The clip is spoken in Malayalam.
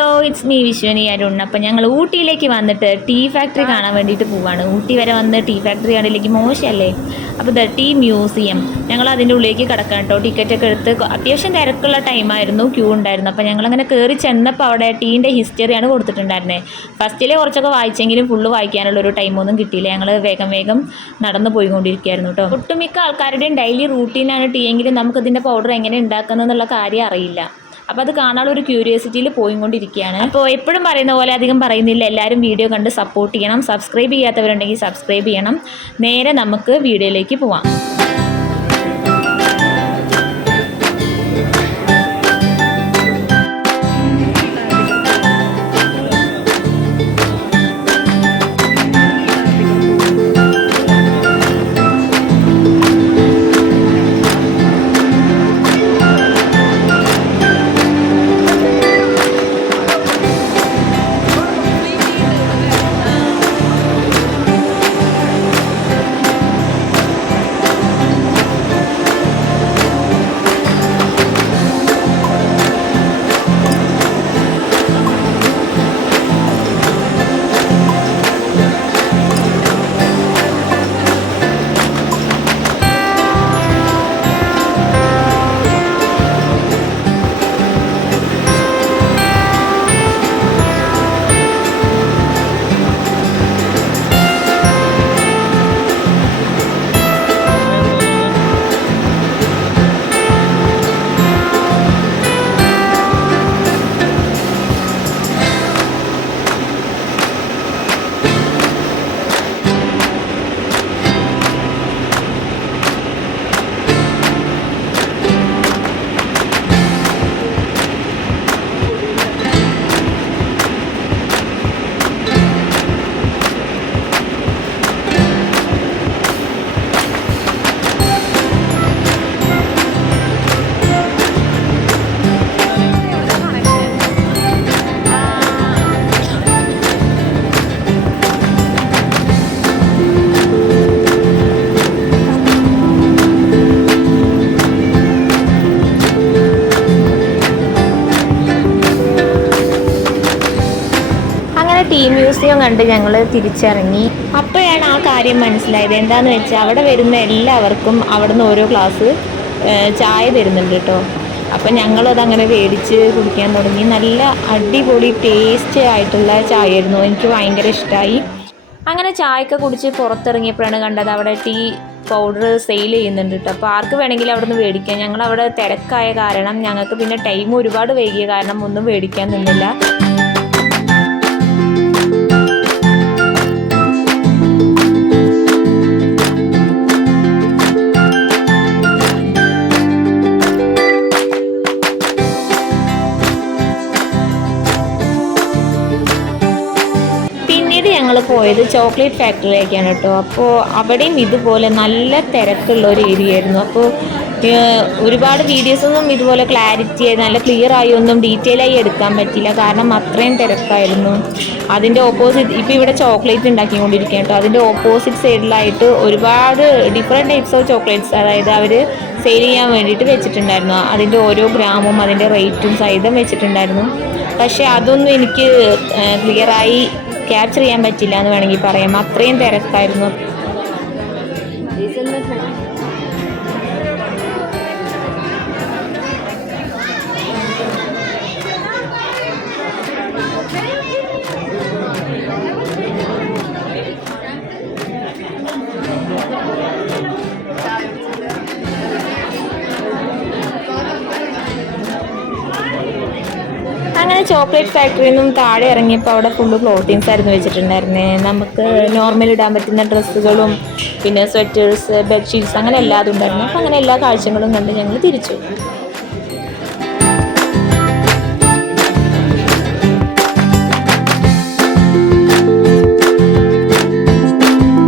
Hello, it's me Vishwani Arun. അപ്പം ഞങ്ങൾ ഊട്ടിയിലേക്ക് വന്നിട്ട് ടീ ഫാക്ടറി കാണാൻ വേണ്ടിയിട്ട് പോവാണ്. ഊട്ടി വരെ വന്ന് ടീ ഫാക്ടറി കാണിലേക്ക് മോശമല്ലേ? അപ്പോൾ ദ ടീ മ്യൂസിയം, ഞങ്ങൾ അതിൻ്റെ ഉള്ളിലേക്ക് കിടക്കാം കേട്ടോ. ടിക്കറ്റൊക്കെ എടുത്ത് അത്യാവശ്യം തിരക്കുള്ള ടൈമായിരുന്നു, ക്യൂ ഉണ്ടായിരുന്നു. അപ്പോൾ ഞങ്ങളങ്ങനെ കയറി ചെന്നപ്പോൾ അവിടെ ടീൻ്റെ ഹിസ്റ്ററിയാണ് കൊടുത്തിട്ടുണ്ടായിരുന്നത്. ഫസ്റ്റിലെ കുറച്ചൊക്കെ വായിച്ചെങ്കിലും ഫുള്ള് വായിക്കാനുള്ള ഒരു ടൈമൊന്നും കിട്ടിയില്ല. ഞങ്ങൾ വേഗം വേഗം നടന്നു പോയിക്കൊണ്ടിരിക്കുകയായിരുന്നു കേട്ടോ. ഒട്ടുമിക്ക ആൾക്കാരുടെയും ഡെയിലി റൂട്ടീനാണ് ടീ എങ്കിലും നമുക്കതിൻ്റെ പൗഡർ എങ്ങനെ ഉണ്ടാക്കുന്നതെന്നുള്ള കാര്യം അറിയില്ല. അപ്പോൾ അത് കാണാനുള്ള ഒരു ക്യൂരിയോസിറ്റിയിൽ പോയിക്കൊണ്ടിരിക്കുകയാണ്. അപ്പോൾ എപ്പോഴും പറയുന്ന പോലെ അധികം പറയുന്നില്ല, എല്ലാവരും വീഡിയോ കണ്ട് സപ്പോർട്ട് ചെയ്യണം. സബ്സ്ക്രൈബ് ചെയ്യാത്തവരുണ്ടെങ്കിൽ സബ്സ്ക്രൈബ് ചെയ്യണം. നേരെ നമുക്ക് വീഡിയോയിലേക്ക് പോവാം. ടീ മ്യൂസിയം കണ്ട് ഞങ്ങൾ തിരിച്ചിറങ്ങി. അപ്പോഴാണ് ആ കാര്യം മനസ്സിലായത്. എന്താണെന്ന് വെച്ചാൽ അവിടെ വരുന്ന എല്ലാവർക്കും അവിടെ നിന്ന് ഓരോ ഗ്ലാസ് ചായ തരുന്നുണ്ട് കേട്ടോ. അപ്പം ഞങ്ങളതങ്ങനെ മേടിച്ച് കുടിക്കാൻ തുടങ്ങി. നല്ല അടിപൊളി ടേസ്റ്റ് ആയിട്ടുള്ള ചായ ആയിരുന്നു, എനിക്ക് ഭയങ്കര ഇഷ്ടമായി. അങ്ങനെ ചായയൊക്കെ കുടിച്ച് പുറത്തിറങ്ങിയപ്പോഴാണ് കണ്ടത് അവിടെ ടീ പൗഡർ സെയിൽ ചെയ്യുന്നുണ്ട് കേട്ടോ. അപ്പോൾ ആർക്ക് വേണമെങ്കിലും അവിടെ നിന്ന് മേടിക്കാം. ഞങ്ങളവിടെ തിരക്കായ കാരണം ഞങ്ങൾക്ക് പിന്നെ ടൈം ഒരുപാട് വൈകിയ കാരണം ഒന്നും മേടിക്കാൻ നിന്നില്ല. ഞങ്ങൾ പോയത് ചോക്ലേറ്റ് ഫാക്ടറിയിലേക്കാണ് കേട്ടോ. അപ്പോൾ അവിടെയും ഇതുപോലെ നല്ല തിരക്കുള്ള ഒരു ഏരിയ ആയിരുന്നു. അപ്പോൾ ഒരുപാട് വീഡിയോസൊന്നും ഇതുപോലെ ക്ലാരിറ്റി ആയി നല്ല ക്ലിയർ ആയി ഒന്നും ഡീറ്റെയിൽ ആയി എടുക്കാൻ പറ്റില്ല, കാരണം അത്രയും തിരക്കായിരുന്നു. അതിൻ്റെ ഓപ്പോസിറ്റ് ഇപ്പോൾ ഇവിടെ ചോക്ലേറ്റ് ഉണ്ടാക്കിക്കൊണ്ടിരിക്കുക കേട്ടോ. അതിൻ്റെ ഓപ്പോസിറ്റ് സൈഡിലായിട്ട് ഒരുപാട് ഡിഫറെൻറ്റ് ടൈപ്സ് ഓഫ് ചോക്ലേറ്റ്സ്, അതായത് അവർ സെയിൽ ചെയ്യാൻ വേണ്ടിയിട്ട് വെച്ചിട്ടുണ്ടായിരുന്നു. അതിൻ്റെ ഓരോ ഗ്രാമും അതിൻ്റെ റേറ്റും സഹിതം വെച്ചിട്ടുണ്ടായിരുന്നു. പക്ഷേ അതൊന്നും എനിക്ക് ക്ലിയറായി ക്യാപ്ചർ ചെയ്യാൻ പറ്റില്ല എന്ന് വേണമെങ്കിൽ പറയാം, അത്രയും തിരക്കായിരുന്നു. അങ്ങനെ ചോക്ലേറ്റ് ഫാക്ടറിയിൽ നിന്നും താഴെ ഇറങ്ങിയപ്പോൾ അവിടെ ഫുള്ള് ക്ലോത്തിങ്സ് ആയിരുന്നു വെച്ചിട്ടുണ്ടായിരുന്നേ. നമുക്ക് നോർമൽ ഇടാൻ പറ്റുന്ന ഡ്രസ്സുകളും പിന്നെ സ്വെറ്റേഴ്സ്, ബെഡ്ഷീറ്റ്സ് അങ്ങനെ എല്ലാതും ഉണ്ടായിരുന്നു. അപ്പോൾ അങ്ങനെ എല്ലാ കാഴ്ചകളും കണ്ട് ഞങ്ങൾ തിരിച്ചു.